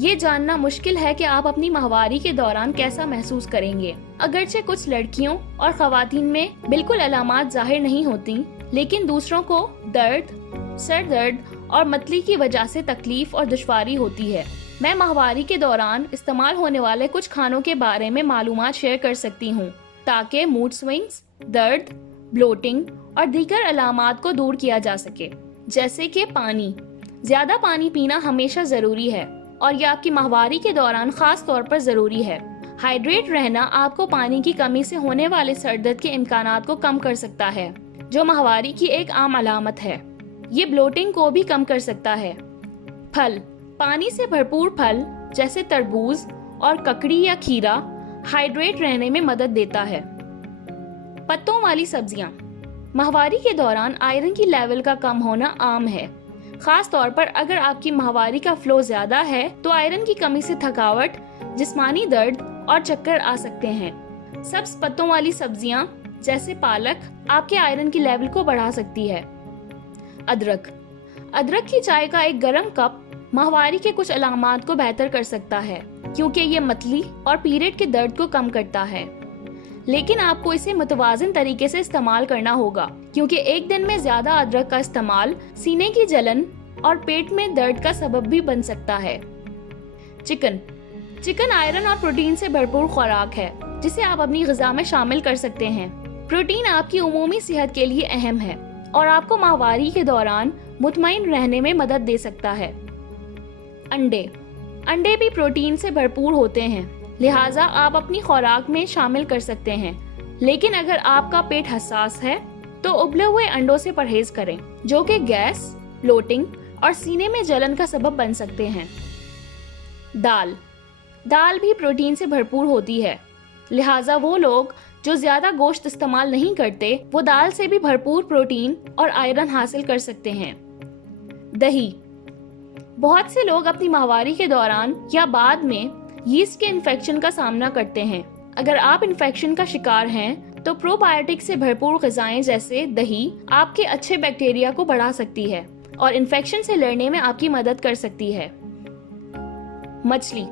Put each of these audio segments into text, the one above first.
یہ جاننا مشکل ہے کہ آپ اپنی ماہواری کے دوران کیسا محسوس کریں گے۔ اگرچہ کچھ لڑکیوں اور خواتین میں بالکل علامات ظاہر نہیں ہوتی، لیکن دوسروں کو درد، سر درد اور متلی کی وجہ سے تکلیف اور دشواری ہوتی ہے۔ میں ماہواری کے دوران استعمال ہونے والے کچھ کھانوں کے بارے میں معلومات شیئر کر سکتی ہوں تاکہ موڈ سوئنگز، درد، بلوٹنگ اور دیگر علامات کو دور کیا جا سکے۔ جیسے کہ پانی، زیادہ پانی پینا ہمیشہ ضروری ہے اور یہ آپ کی ماہواری کے دوران خاص طور پر ضروری ہے۔ ہائیڈریٹ رہنا آپ کو پانی کی کمی سے ہونے والے سر درد کے امکانات کو کم کر سکتا ہے، جو ماہواری کی ایک عام علامت ہے۔ یہ بلوٹنگ کو بھی کم کر سکتا ہے۔ پھل، پانی سے بھرپور پھل جیسے تربوز اور ککڑی یا کھیرا ہائیڈریٹ رہنے میں مدد دیتا ہے۔ پتوں والی سبزیاں، ماہواری کے دوران آئرن کی لیول کا کم ہونا عام ہے، خاص طور پر اگر آپ کی ماہواری کا فلو زیادہ ہے تو آئرن کی کمی سے تھکاوٹ، جسمانی درد اور چکر آ سکتے ہیں۔ سبز پتوں والی سبزیاں جیسے پالک آپ کے آئرن کی لیول کو بڑھا سکتی ہے۔ ادرک، ادرک کی چائے کا ایک گرم کپ ماہواری کے کچھ علامات کو بہتر کر سکتا ہے کیونکہ یہ متلی اور پیریڈ کے درد کو کم کرتا ہے، لیکن آپ کو اسے متوازن طریقے سے استعمال کرنا ہوگا کیونکہ ایک دن میں زیادہ ادرک کا استعمال سینے کی جلن اور پیٹ میں درد کا سبب بھی بن سکتا ہے۔ چکن، چکن آئرن اور پروٹین سے بھرپور خوراک ہے جسے آپ اپنی غذا میں شامل کر سکتے ہیں۔ پروٹین آپ کی عمومی صحت کے لیے اہم ہے اور آپ کو ماہواری کے دوران مطمئن رہنے میں مدد دے سکتا ہے۔ انڈے، انڈے بھی پروٹین سے بھرپور ہوتے ہیں، لہٰذا آپ اپنی خوراک میں شامل کر سکتے ہیں، لیکن اگر آپ کا پیٹ حساس ہے تو ابلے ہوئے انڈوں سے پرہیز کریں جو کہ گیس، بلوٹنگ اور سینے میں جلن کا سبب بن سکتے ہیں۔ دال، دال بھی پروٹین سے بھرپور ہوتی ہے، لہٰذا وہ لوگ جو زیادہ گوشت استعمال نہیں کرتے وہ دال سے بھی بھرپور پروٹین اور آئرن حاصل کر سکتے ہیں۔ دہی، بہت سے لوگ اپنی ماہواری کے دوران یا بعد میں یسٹ کے انفیکشن کا سامنا کرتے ہیں۔ اگر آپ انفیکشن کا شکار ہیں تو پرو بایوٹک سے بھرپور غذائیں جیسے دہی آپ کے اچھے بیکٹیریا کو بڑھا سکتی ہے اور انفیکشن سے لڑنے میں آپ کی مدد کر سکتی ہے۔ مچھلی،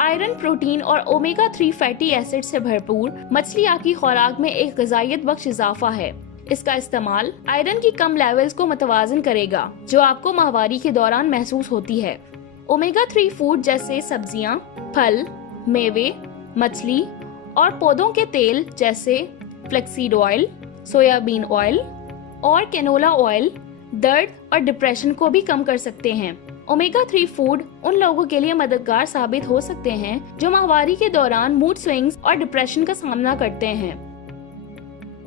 آئرن، پروٹین اور اومیگا 3 فیٹی ایسڈ سے بھرپور مچھلی آپ کی خوراک میں ایک غذائیت بخش اضافہ ہے۔ اس کا استعمال آئرن کی کم لیولز کو متوازن کرے گا جو آپ کو ماہواری کے دوران محسوس ہوتی ہے۔ اومیگا 3 فوڈ جیسے سبزیاں، پھل، میوے، مچھلی اور پودوں کے تیل جیسے فلیکسیڈ آئل، سویا بین آئل اور کینولا آئل درد اور ڈپریشن کو بھی کم کر سکتے ہیں۔ اومیگا 3 فوڈ ان لوگوں کے لیے مددگار ثابت ہو سکتے ہیں جو ماہواری کے دوران موڈ سوئنگز اور ڈپریشن کا سامنا کرتے ہیں۔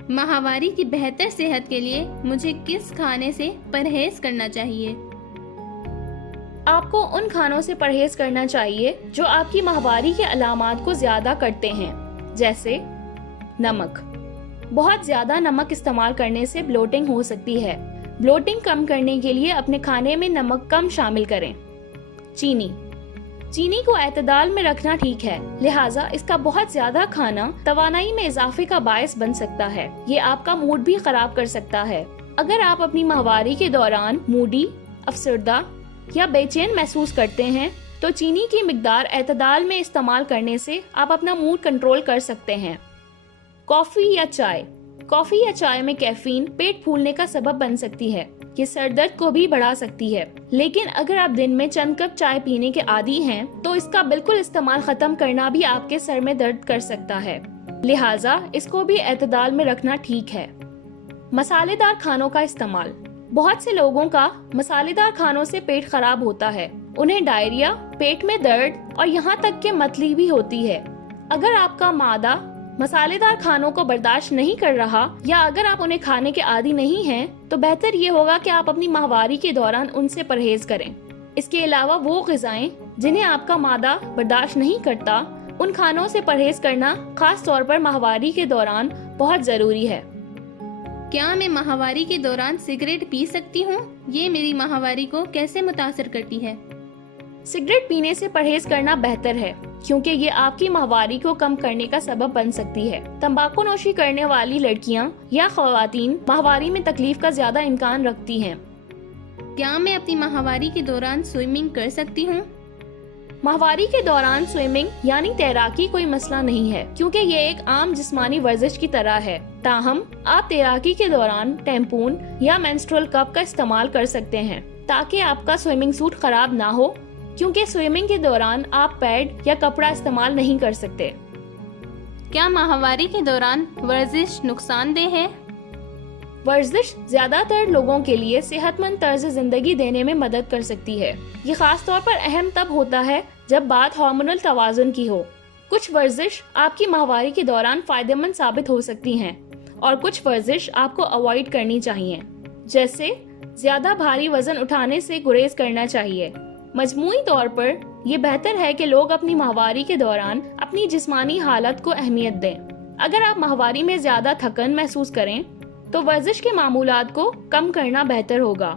ماہواری کی بہتر صحت کے لیے مجھے کس کھانے سے پرہیز کرنا چاہیے؟ آپ کو ان کھانوں سے پرہیز کرنا چاہیے جو آپ کی ماہواری کے علامات کو زیادہ کرتے ہیں، جیسے نمک۔ بہت زیادہ نمک استعمال کرنے سے بلوٹنگ ہو سکتی ہے۔ بلوٹنگ کم کرنے کے لیے اپنے کھانے میں نمک کم شامل کریں۔ چینی، چینی کو اعتدال میں رکھنا ٹھیک ہے، لہٰذا اس کا بہت زیادہ کھانا توانائی میں اضافے کا باعث بن سکتا ہے۔ یہ آپ کا موڈ بھی خراب کر سکتا ہے۔ اگر آپ اپنی ماہواری کے دوران موڈی، افسردہ یا بے چین محسوس کرتے ہیں تو چینی کی مقدار اعتدال میں استعمال کرنے سے آپ اپنا موڈ کنٹرول کر سکتے ہیں۔ کافی یا چائے، کافی یا چائے میں کیفین پیٹ پھولنے کا سبب بن سکتی ہے۔ یہ سر درد کو بھی بڑھا سکتی ہے، لیکن اگر آپ دن میں چند کپ چائے پینے کے عادی ہیں تو اس کا بالکل استعمال ختم کرنا بھی آپ کے سر میں درد کر سکتا ہے، لہٰذا اس کو بھی اعتدال میں رکھنا ٹھیک ہے۔ مسالے دار کھانوں کا استعمال، بہت سے لوگوں کا مسالے دار کھانوں سے پیٹ خراب ہوتا ہے، انہیں ڈائریا، پیٹ میں درد اور یہاں تک کہ متلی بھی ہوتی ہے۔ اگر آپ کا معدہ مسالے دار کھانوں کو برداشت نہیں کر رہا یا اگر آپ انہیں کھانے کے عادی نہیں ہیں تو بہتر یہ ہوگا کہ آپ اپنی ماہواری کے دوران ان سے پرہیز کریں۔ اس کے علاوہ وہ غذائیں جنہیں آپ کا معدہ برداشت نہیں کرتا، ان کھانوں سے پرہیز کرنا خاص طور پر ماہواری کے دوران بہت ضروری ہے۔ کیا میں ماہواری کے دوران سگریٹ پی سکتی ہوں؟ یہ میری ماہواری کو کیسے متاثر کرتی ہے؟ سگریٹ پینے سے پرہیز کرنا بہتر ہے کیونکہ یہ آپ کی ماہواری کو کم کرنے کا سبب بن سکتی ہے۔ تمباکو نوشی کرنے والی لڑکیاں یا خواتین ماہواری میں تکلیف کا زیادہ امکان رکھتی ہیں۔ کیا میں اپنی ماہواری کے دوران سوئمنگ کر سکتی ہوں؟ ماہواری کے دوران سوئمنگ یعنی تیراکی کوئی مسئلہ نہیں ہے کیونکہ یہ ایک عام جسمانی ورزش کی طرح ہے. تاہم آپ تیراکی کے دوران ٹیمپون یا مینسٹرول کپ کا استعمال کر سکتے ہیں تاکہ آپ کا سوئمنگ سوٹ خراب نہ ہو، کیونکہ سوئمنگ کے دوران آپ پیڈ یا کپڑا استعمال نہیں کر سکتے. کیا ماہواری کے دوران ورزش نقصان دہ ہے؟ ورزش زیادہ تر لوگوں کے لیے صحت مند طرز زندگی دینے میں مدد کر سکتی ہے. یہ خاص طور پر اہم تب ہوتا ہے جب بات ہارمونل توازن کی ہو. کچھ ورزش آپ کی ماہواری کے دوران فائدہ مند ثابت ہو سکتی ہیں اور کچھ ورزش آپ کو اوائڈ کرنی چاہیے، جیسے زیادہ بھاری وزن اٹھانے سے گریز کرنا چاہیے. مجموعی طور پر یہ بہتر ہے کہ لوگ اپنی ماہواری کے دوران اپنی جسمانی حالت کو اہمیت دیں. اگر آپ ماہواری میں زیادہ تھکن محسوس کریں تو ورزش کے معمولات کو کم کرنا بہتر ہوگا.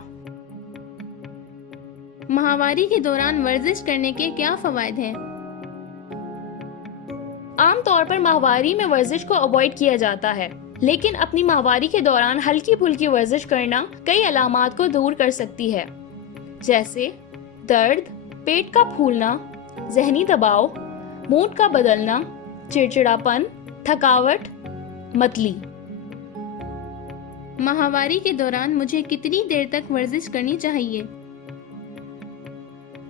ماہواری کے دوران ورزش کرنے کے کیا فوائد ہیں؟ عام طور پر ماہواری میں ورزش کو اوائڈ کیا جاتا ہے، لیکن اپنی ماہواری کے دوران ہلکی پھلکی ورزش کرنا کئی علامات کو دور کر سکتی ہے، جیسے درد، پیٹ کا پھولنا، ذہنی دباؤ، موڈ کا بدلنا، چڑچڑاپن، تھکاوٹ، متلی. ماہواری کے دوران مجھے کتنی دیر تک ورزش کرنی چاہیے؟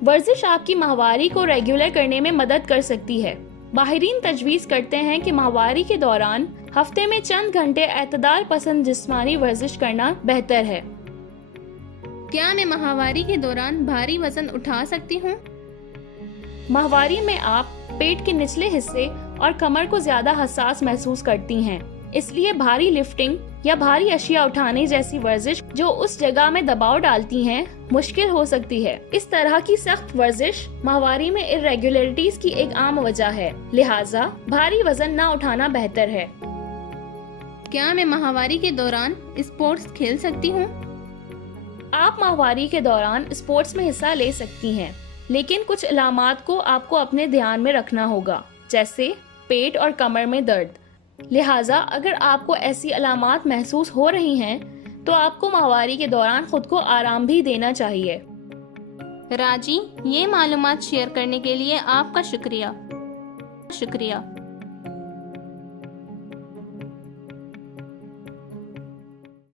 ورزش آپ کی ماہواری کو ریگولر کرنے میں مدد کر سکتی ہے. ماہرین تجویز کرتے ہیں کہ ماہواری کے دوران ہفتے میں چند گھنٹے اعتدال پسند جسمانی ورزش کرنا بہتر ہے. کیا میں ماہواری کے دوران بھاری وزن اٹھا سکتی ہوں؟ ماہواری میں آپ پیٹ کے نچلے حصے اور کمر کو زیادہ حساس محسوس کرتی ہیں، اس لیے بھاری لفٹنگ یا بھاری اشیاء اٹھانے جیسی ورزش جو اس جگہ میں دباؤ ڈالتی ہیں مشکل ہو سکتی ہے. اس طرح کی سخت ورزش ماہواری میں irregularities کی ایک عام وجہ ہے، لہٰذا بھاری وزن نہ اٹھانا بہتر ہے. کیا میں ماہواری کے دوران اسپورٹس کھیل سکتی ہوں؟ آپ ماہواری کے دوران اسپورٹس میں حصہ لے سکتی ہیں، لیکن کچھ علامات کو آپ کو اپنے دھیان میں رکھنا ہوگا، جیسے پیٹ اور کمر میں درد. لہٰذا اگر آپ کو ایسی علامات محسوس ہو رہی ہیں تو آپ کو ماہواری کے دوران خود کو آرام بھی دینا چاہیے. راجی، یہ معلومات شیئر کرنے کے لیے آپ کا شکریہ.